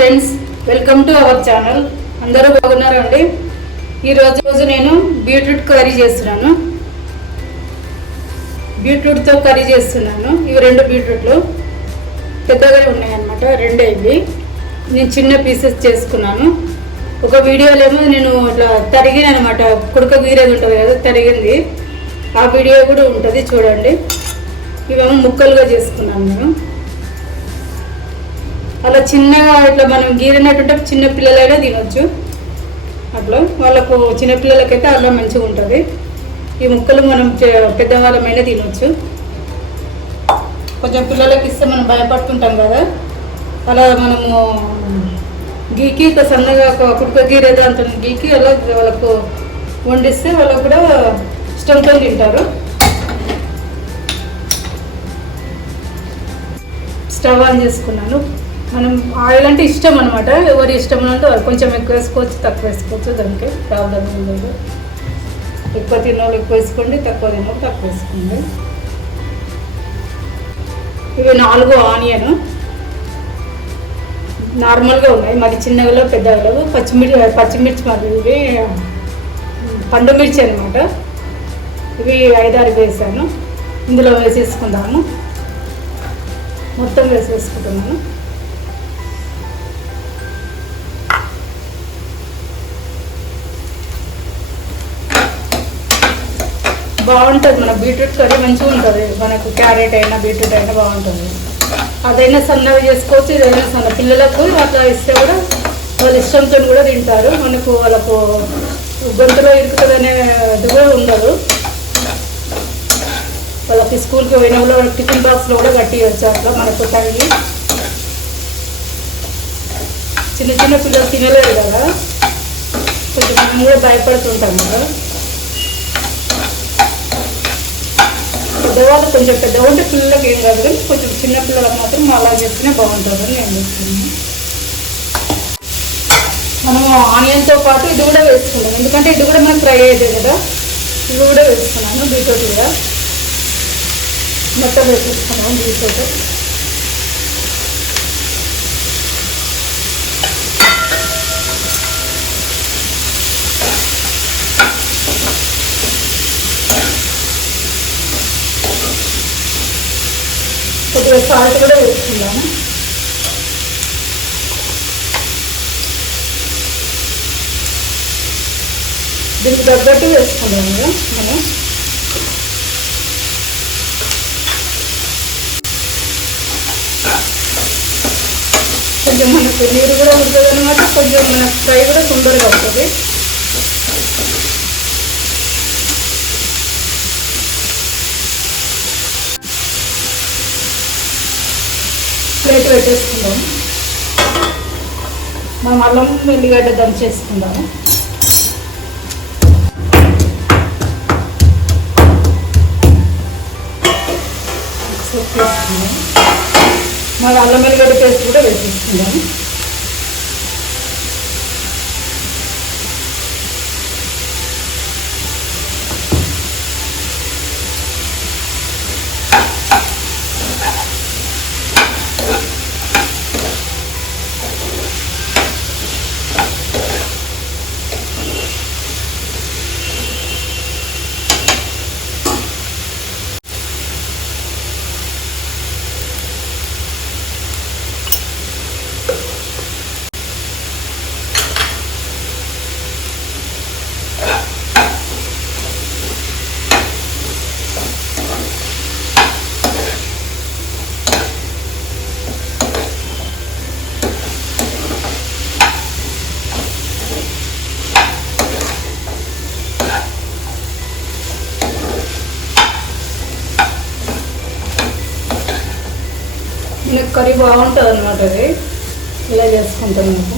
Friends welcome to our channel. అందరూ బాగున్నారా అండి ఈరోజు రోజు నేను బీట్రూట్ కర్రీ చేస్తున్నాను. బీట్రూట్తో కర్రీ చేస్తున్నాను. ఇవి రెండు బీట్రూట్లు. పెద్దగా ఉన్నాయన్నమాట రెండే ఇవి. నేను చిన్న పీసెస్ చేసుకున్నాను. ఒక వీడియోలో ఏమో నేను అట్లా తరిగిన అనమాట కుడక గీరేది ఉంటుంది కదా తరిగింది. ఆ వీడియో కూడా ఉంటుంది చూడండి. ఇవేమో ముక్కలుగా చేసుకున్నాను నేను. అలా చిన్నగా ఇట్లా మనం గీరినట్టుంటే చిన్న పిల్లలైనా తినొచ్చు. అట్లా వాళ్ళకు చిన్న పిల్లలకైతే అలా మంచిగా ఉంటుంది. ఈ ముక్కలు మనం పెద్దవాళ్ళమైనా తినొచ్చు. కొంచెం పిల్లలకి ఇస్తే మనం భయపడుతుంటాం కదా. అలా మనము గీకి ఇట్లా సన్నగా ఒక కుడుక గీరే దాంతో గీకి అలా వాళ్ళకు వండిస్తే వాళ్ళకు కూడా ఇష్టంతో తింటారు. స్టవ్ ఆన్ చేసుకున్నాను. మనం ఆయిల్ అంటే ఇష్టం అనమాట ఎవరి ఇష్టం అంటే కొంచెం ఎక్కువ వేసుకోవచ్చు తక్కువ వేసుకోవచ్చు దానికి ప్రాబ్లం ఏం లేదు. ఎక్కువ తిన్నోళ్ళు ఎక్కువ వేసుకోండి తక్కువ తిన్నోళ్ళు తక్కువ వేసుకోండి. ఇవి నాలుగు ఆనియన్. నార్మల్గా ఉన్నాయి. మరి చిన్నగా పెద్దగా పచ్చిమిర్చి పచ్చిమిర్చి మరి ఇవి పండు మిర్చి అనమాట ఇవి ఐదారు వేసాను. ఇందులో వేసేసుకుందాము. మొత్తం వేసేసుకుంటున్నాను. బాగుంటుంది. మన బీట్రూట్ కర్రీ మంచిగా ఉంటుంది. మనకు క్యారెట్ అయినా బీట్రూట్ అయినా బాగుంటుంది. అదైనా సన్నగా చేసుకోవచ్చు ఇదైనా సన్న పిల్లలకు అట్లా ఇస్తే కూడా వాళ్ళ ఇష్టంతో కూడా తింటారు. మనకు వాళ్ళకు గొంతులో ఇరుకుతుంది అనేది కూడా ఉండదు. వాళ్ళకి స్కూల్కి పోయిన వాళ్ళ టిఫిన్ బాక్స్లో కూడా కట్టియచ్చు అట్లా మనకు తగిలి చిన్న చిన్న పిల్లలు తినలేరు కదా. కొంచెం మనం కూడా భయపడుతుంటాం కదా. పెద్దవాళ్ళు కొంచెం పెద్దవాళ్ళు పిల్లలకి ఏం కాదు కానీ కొంచెం చిన్న పిల్లలకు మాత్రం అలా చెప్తేనే బాగుంటుందని నేను చెప్తున్నాను. మనము ఆనియన్తో పాటు ఇది కూడా వేసుకుంటాం ఎందుకంటే ఇది కూడా మనకు ఫ్రై అయ్యేది కదా. ఇది కూడా వేసుకున్నాను బీట్రూట్ కూడా. మొత్తం వేసేసుకున్నాము బీట్రూట్. కొద్దిగా సాల్ట్ కూడా వేసుకున్నాము దీనికి తగ్గట్టు వేసుకున్నాము మనం. కొంచెం మనకు నీరు కూడా ఉంటుంది అనమాట కొంచెం మనకు ఫ్రై కూడా తొందరగా అవుతుంది ప్లేట్ పెట్టేసుకుందాం. మనం అల్లం వెల్లిగడ్డ దంచేసుకుందాము మిక్సప్ మన అల్లం వెల్లిగడ్డ పేస్ట్ కూడా వేసేసుకుందాము కర్రీ బాగుంటుంది అనమాట అది. ఇలా చేసుకుంటాను మీకు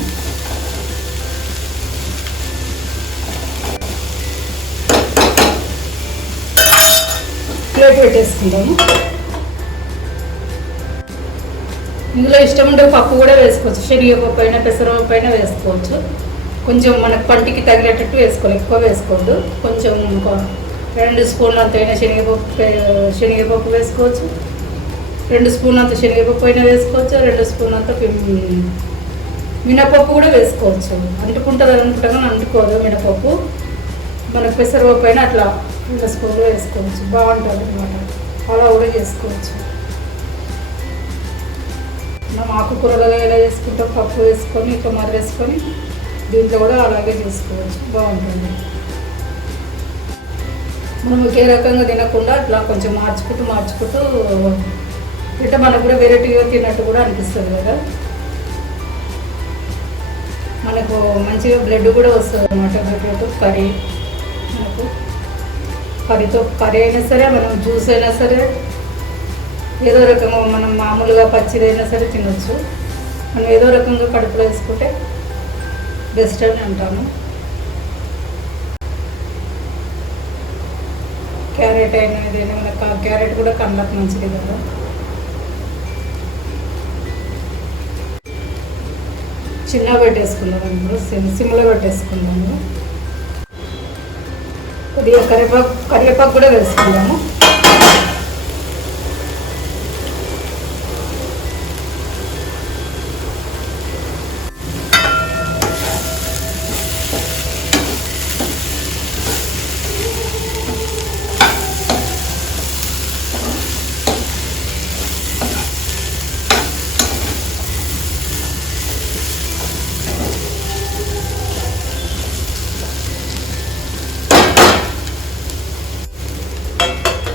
ప్లేట్ పెట్టేసుకుంటాము. ఇందులో ఇష్టం ఉంటే పప్పు కూడా వేసుకోవచ్చు. శనగపప్పు అయినా పెసరపప్పు అయినా వేసుకోవచ్చు. కొంచెం మనకు పంటికి తగిలేటట్టు వేసుకోవాలి. ఎక్కువ వేసుకోవద్దు. కొంచెం రెండు స్పూన్లు అంత అయినా శనగపప్పు శనగపప్పు వేసుకోవచ్చు. రెండు స్పూన్ అంత శనగపప్పు అయినా వేసుకోవచ్చు రెండు స్పూన్ అంత మినపప్పు కూడా వేసుకోవచ్చు. అంటుకుంటుంది అనుకుంటాం అంటుకోదు మినపప్పు. మన పెసరపప్పు అయినా అట్లా రెండు స్పూన్లు వేసుకోవచ్చు. బాగుంటుంది అనమాట అలా కూడా చేసుకోవచ్చు. మనం ఆకుకూరలలో ఎలా చేసుకుంటాం పప్పు వేసుకొని ఇట్లా మర్రేసుకొని దీంట్లో కూడా అలాగే చేసుకోవచ్చు. బాగుంటుంది. మనం ఒకే రకంగా తినకుండా అట్లా కొంచెం మార్చుకుంటూ మార్చుకుంటూ అంటే మనకు కూడా వెరైటీగా తిన్నట్టు కూడా అనిపిస్తుంది కదా. మనకు మంచిగా బ్లడ్ కూడా వస్తుంది అనమాట బ్లడ్తో కర్రీ మనకు కర్రీతో కర్రీ అయినా సరే మనం జ్యూస్ అయినా సరే ఏదో రకంగా మనం మామూలుగా పచ్చిదైనా సరే తినొచ్చు. మనం ఏదో రకంగా కడుపులో వేసుకుంటే బెస్ట్ అని అంటాము. క్యారెట్ అయినా ఏదైనా మనకు క్యారెట్ కూడా కళ్ళకు మంచిది కదా. చిన్నగా పెట్టేసుకున్నాము ఇప్పుడు సిమ్ సిమ్లో పెట్టేసుకున్నాము కొద్దిగా కరివేపాకు కరివేపాకు కూడా వేసుకున్నాము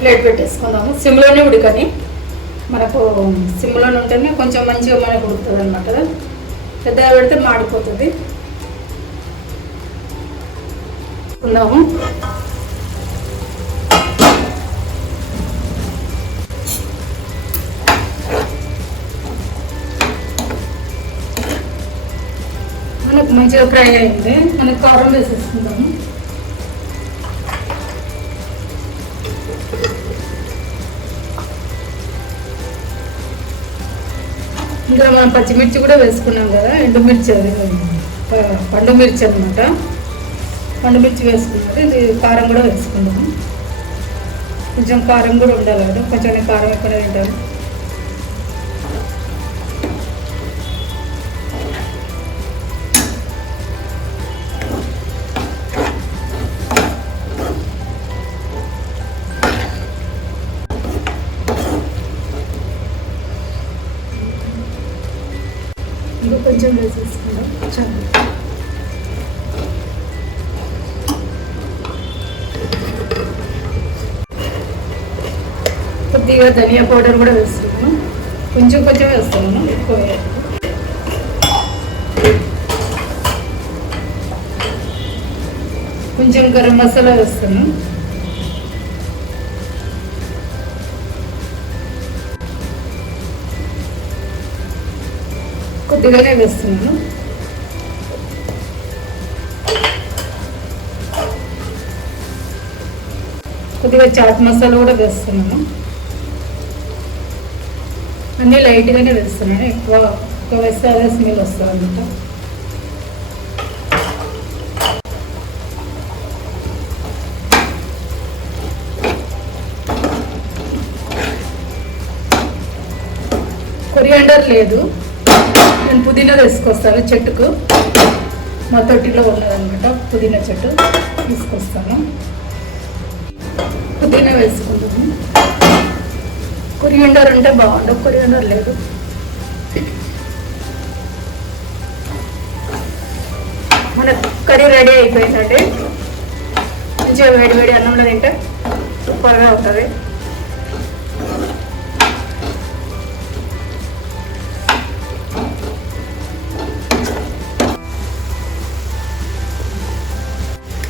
ప్లేట్ పెట్టేసుకుందాము. సిమ్లోనే ఉడకని. మనకు సిమ్లోనే ఉంటేనే కొంచెం మంచిగా మనకు ఉడుకుతుంది అనమాట పెద్దగా పెడితే మాడిపోతుంది. ఉందాము. మనకు మంచిగా ఫ్రై అయింది. మనకు కారం వేసేసుకుందాము. ఇంకా మనం పచ్చిమిర్చి కూడా వేసుకున్నాం కదా ఎండుమిర్చి అది పండుమిర్చి పండు మిర్చి అనమాట పండు మిర్చి ఇది కారం కూడా వేసుకున్నాము కొంచెం కారం కూడా ఉండాలి కదా కొంచెం కారం ఎక్కడ తింటాను. ఇంకా కొంచెం వేసేసుకుందాం చాలు. కొద్దిగా ధనియా పౌడర్ కూడా వేస్తున్నాను. కొంచెం కొంచెం వేస్తున్నాను ఎక్కువ. కొంచెం గరం మసాలా వేస్తాను కొద్దిగానే వేస్తున్నాను. కొద్దిగా చాట్ మసాలా కూడా వేస్తున్నాను. అన్నీ లైట్గానే వేస్తున్నాను. ఎక్కువ ఎక్కువ వేస్తే అదే స్మెల్ వస్తుంది అనమాట కొరియాండర్ లేదు. నేను పుదీనా తీసుకొస్తాను చెట్టుకు. మా తొట్టిలో ఉన్నదనమాట పుదీనా చెట్టు తీసుకొస్తాను. పుదీనా వేసుకుంటాము కొరియండర్ ఉంటే బాగుండదు కొరియండర్ లేదు. మన కర్రీ రెడీ అయిపోయిందంటే మంచిగా వేడి వేడి అన్నంలో తింటే సూపర్గా ఉంటుంది.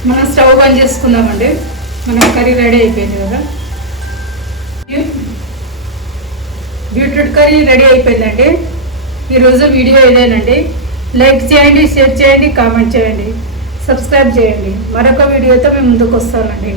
మనం స్టవ్ బంద్ చేసుకుందామండి. మనం కర్రీ రెడీ అయిపోయింది కదా. బీట్రూట్ కర్రీ రెడీ అయిపోయిందండి. ఈరోజు వీడియో ఇదేనండి. లైక్ చేయండి షేర్ చేయండి కామెంట్ చేయండి. సబ్స్క్రైబ్ చేయండి. మరొక వీడియోతో మేము ముందుకు వస్తానండి